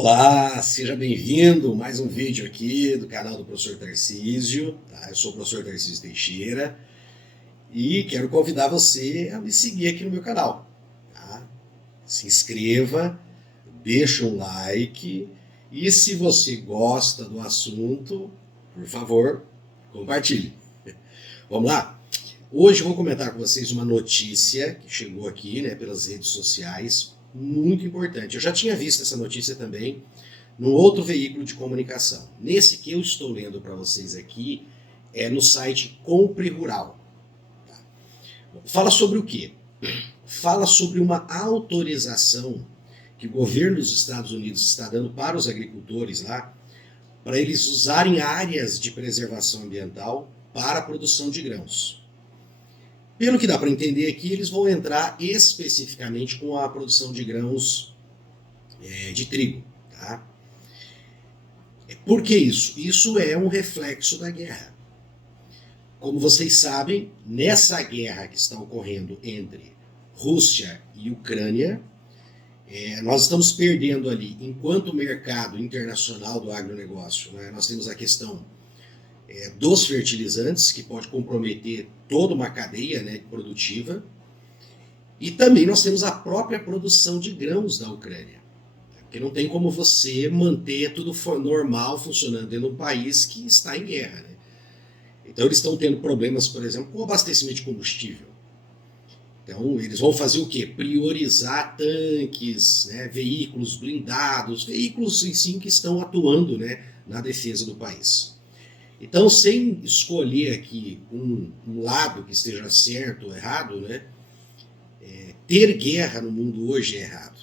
Olá, seja bem-vindo a mais um vídeo aqui do canal do Professor Tarcísio. Tá? Eu sou o Professor Tarcísio Teixeira e quero convidar você a me seguir aqui no meu canal. Tá? Se inscreva, deixa um like e se você gosta do assunto, por favor, compartilhe. Vamos lá? Hoje eu vou comentar com vocês uma notícia que chegou aqui, pelas redes sociais, muito importante. Eu já tinha visto essa notícia também num outro veículo de comunicação. Nesse que eu estou lendo para vocês aqui, é no site Compre Rural. Tá? Fala sobre o quê? Fala sobre uma autorização que o governo dos Estados Unidos está dando para os agricultores lá, para eles usarem áreas de preservação ambiental para a produção de grãos. Pelo que dá para entender aqui, eles vão entrar especificamente com a produção de grãos de trigo. Tá? Por que isso? Isso é um reflexo da guerra. Como vocês sabem, nessa guerra que está ocorrendo entre Rússia e Ucrânia, nós estamos perdendo ali, enquanto mercado internacional do agronegócio, nós temos a questão dos fertilizantes, que pode comprometer toda uma cadeia produtiva, e também nós temos a própria produção de grãos da Ucrânia, porque não tem como você manter tudo normal funcionando dentro de um país que está em guerra. Então eles estão tendo problemas, por exemplo, com o abastecimento de combustível. Então eles vão fazer o quê? Priorizar tanques, veículos blindados, veículos em si que estão atuando na defesa do país. Então, sem escolher aqui um lado que esteja certo ou errado, ter guerra no mundo hoje é errado.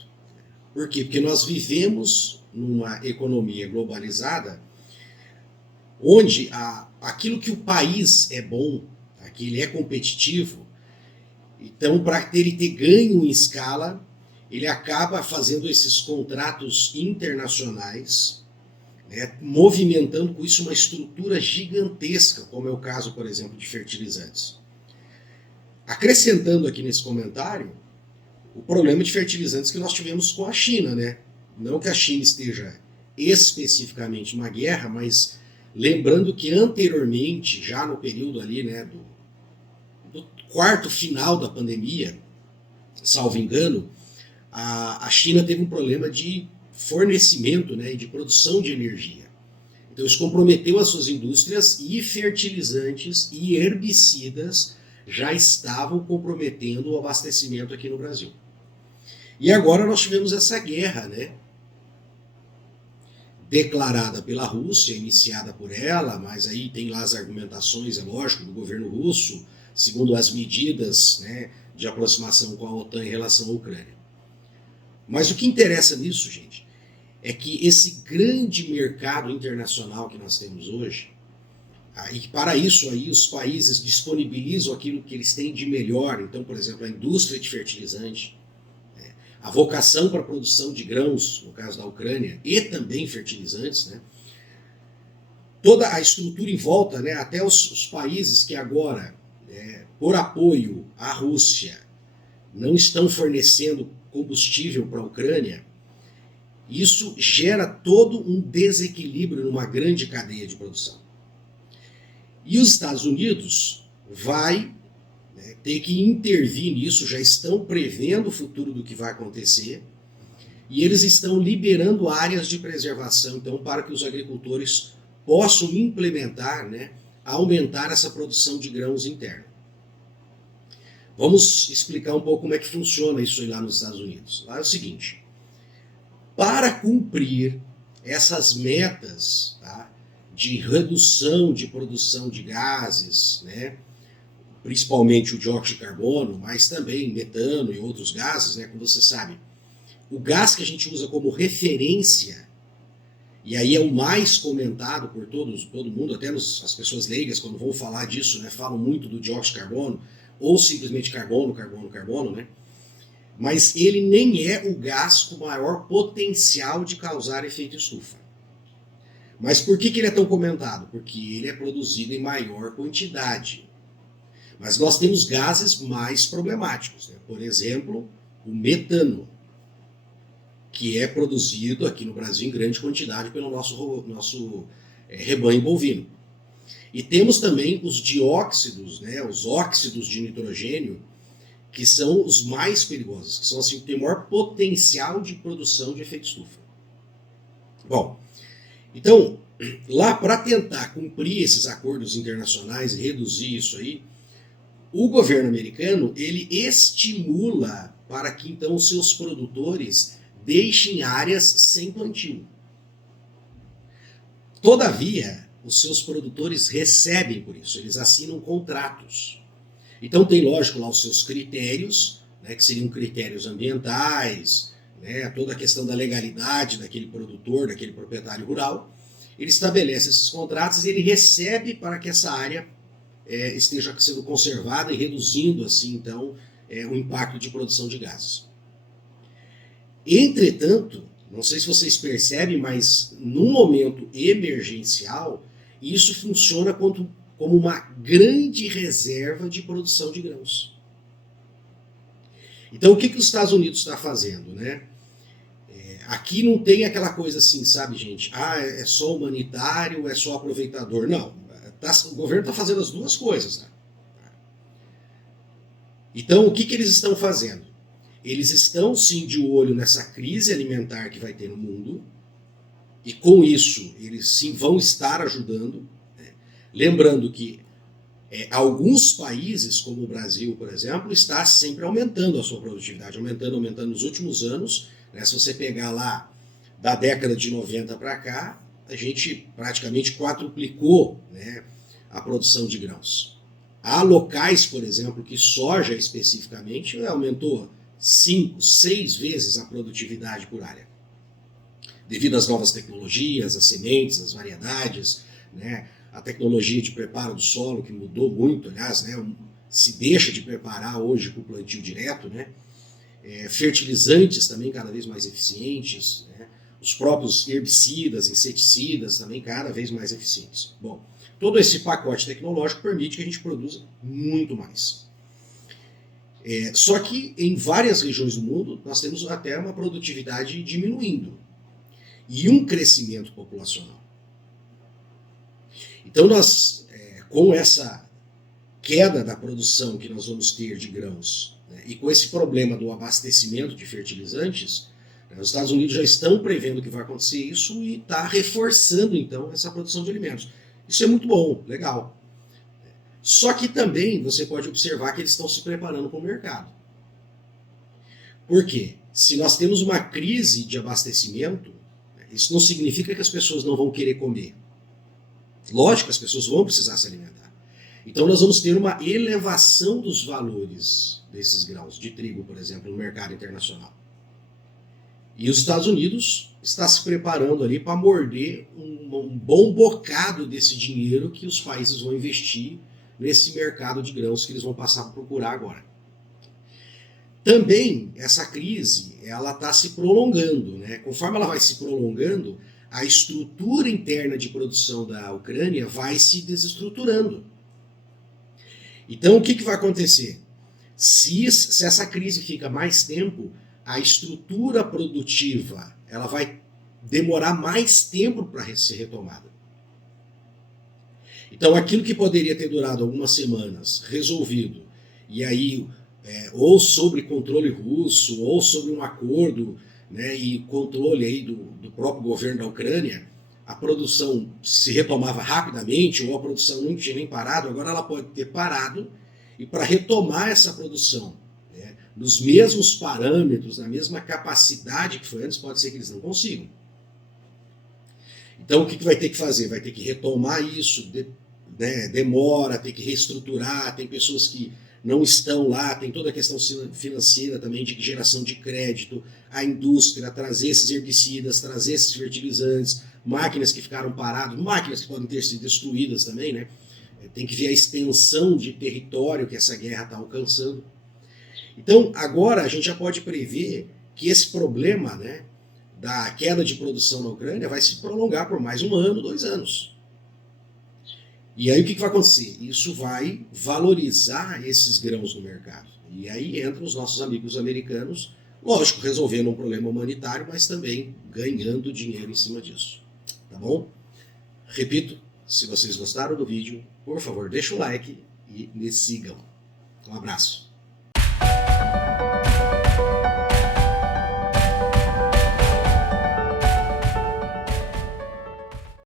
Por quê? Porque nós vivemos numa economia globalizada onde aquilo que o país é bom, que ele é competitivo, então para ele ter ganho em escala, ele acaba fazendo esses contratos internacionais, movimentando com isso uma estrutura gigantesca, como é o caso, por exemplo, de fertilizantes. Acrescentando aqui nesse comentário o problema de fertilizantes que nós tivemos com a China. Não que a China esteja especificamente numa guerra, mas lembrando que anteriormente, já no período ali do quarto final da pandemia, salvo engano, a China teve um problema de fornecimento e de produção de energia. Então isso comprometeu as suas indústrias e fertilizantes e herbicidas já estavam comprometendo o abastecimento aqui no Brasil. E agora nós tivemos essa guerra, declarada pela Rússia, iniciada por ela, mas aí tem lá as argumentações, é lógico, do governo russo, segundo as medidas de aproximação com a OTAN em relação à Ucrânia. Mas o que interessa nisso, gente, é que esse grande mercado internacional que nós temos hoje, e que para isso aí os países disponibilizam aquilo que eles têm de melhor, então, por exemplo, a indústria de fertilizante, a vocação para a produção de grãos, no caso da Ucrânia, e também fertilizantes, toda a estrutura em volta, até os países que agora, por apoio à Rússia, não estão fornecendo combustível para a Ucrânia, isso gera todo um desequilíbrio numa grande cadeia de produção. E os Estados Unidos vai ter que intervir nisso, já estão prevendo o futuro do que vai acontecer, e eles estão liberando áreas de preservação, então, para que os agricultores possam implementar, aumentar essa produção de grãos interna. Vamos explicar um pouco como é que funciona isso aí lá nos Estados Unidos. Lá é o seguinte: para cumprir essas metas de redução de produção de gases, principalmente o dióxido de carbono, mas também metano e outros gases, como você sabe, o gás que a gente usa como referência, e aí é o mais comentado por todo mundo, até as pessoas leigas, quando vão falar disso, falam muito do dióxido de carbono, ou simplesmente carbono, mas ele nem é o gás com maior potencial de causar efeito estufa. Mas por que ele é tão comentado? Porque ele é produzido em maior quantidade. Mas nós temos gases mais problemáticos, por exemplo, o metano, que é produzido aqui no Brasil em grande quantidade pelo nosso rebanho bovino. E temos também os dióxidos, né, os óxidos de nitrogênio, que são os mais perigosos, que são assim, que têm maior potencial de produção de efeito estufa. Bom, então, lá para tentar cumprir esses acordos internacionais e reduzir isso aí, o governo americano ele estimula para que então os seus produtores deixem áreas sem plantio. Todavia, os seus produtores recebem por isso, eles assinam contratos. Então tem, lógico, lá os seus critérios, né, que seriam critérios ambientais, né, toda a questão da legalidade daquele produtor, daquele proprietário rural. Ele estabelece esses contratos e ele recebe para que essa área esteja sendo conservada e reduzindo assim então o impacto de produção de gases. Entretanto, não sei se vocês percebem, mas num momento emergencial, isso funciona como uma grande reserva de produção de grãos. Então o que os Estados Unidos está fazendo, né? Aqui não tem aquela coisa assim, sabe, gente? É só humanitário, é só aproveitador. Não, o governo está fazendo as duas coisas. Né? Então o que eles estão fazendo? Eles estão sim de olho nessa crise alimentar que vai ter no mundo, e com isso eles sim vão estar ajudando. Né? Lembrando que alguns países, como o Brasil, por exemplo, está sempre aumentando a sua produtividade, aumentando nos últimos anos. Né? Se você pegar lá da década de 90 para cá, a gente praticamente quadruplicou, né, a produção de grãos. Há locais, por exemplo, que soja especificamente aumentou 5, 6 vezes a produtividade por área. Devido às novas tecnologias, às sementes, às variedades, né, a tecnologia de preparo do solo, que mudou muito, aliás, né, se deixa de preparar hoje com o plantio direto, né, fertilizantes também cada vez mais eficientes, né, os próprios herbicidas, inseticidas também cada vez mais eficientes. Bom, todo esse pacote tecnológico permite que a gente produza muito mais. Só que em várias regiões do mundo nós temos até uma produtividade diminuindo e um crescimento populacional. Então nós, com essa queda da produção que nós vamos ter de grãos, né, e com esse problema do abastecimento de fertilizantes, os Estados Unidos já estão prevendo que vai acontecer isso e está reforçando então essa produção de alimentos. Isso é muito bom, legal. Só que também você pode observar que eles estão se preparando para o mercado. Por quê? Se nós temos uma crise de abastecimento, isso não significa que as pessoas não vão querer comer. Lógico que as pessoas vão precisar se alimentar. Então nós vamos ter uma elevação dos valores desses grãos, de trigo, por exemplo, no mercado internacional. E os Estados Unidos está se preparando ali para morder um bom bocado desse dinheiro que os países vão investir nesse mercado de grãos que eles vão passar a procurar agora. Também essa crise ela está se prolongando, né? Conforme ela vai se prolongando, a estrutura interna de produção da Ucrânia vai se desestruturando. Então o que vai acontecer? Se essa crise fica mais tempo, a estrutura produtiva ela vai demorar mais tempo para ser retomada. Então aquilo que poderia ter durado algumas semanas, resolvido, e aí ou sobre controle russo, ou sobre um acordo, né, e controle aí do próprio governo da Ucrânia, a produção se retomava rapidamente, ou a produção não tinha nem parado, agora ela pode ter parado, e para retomar essa produção, né, nos mesmos parâmetros, na mesma capacidade que foi antes, pode ser que eles não consigam. Então o que vai ter que fazer? Vai ter que retomar isso, né, demora, tem que reestruturar, tem pessoas que não estão lá, tem toda a questão financeira também de geração de crédito, a indústria, trazer esses herbicidas, trazer esses fertilizantes, máquinas que ficaram paradas, máquinas que podem ter sido destruídas também, né? Tem que ver a extensão de território que essa guerra está alcançando. Então, agora a gente já pode prever que esse problema, né, da queda de produção na Ucrânia vai se prolongar por mais 1 ano, 2 anos. E aí o que vai acontecer? Isso vai valorizar esses grãos no mercado. E aí entram os nossos amigos americanos Lógico, resolvendo um problema humanitário, mas também ganhando dinheiro em cima disso. Tá bom? Repito, se vocês gostaram do vídeo, por favor, deixa o like e me sigam. Um abraço.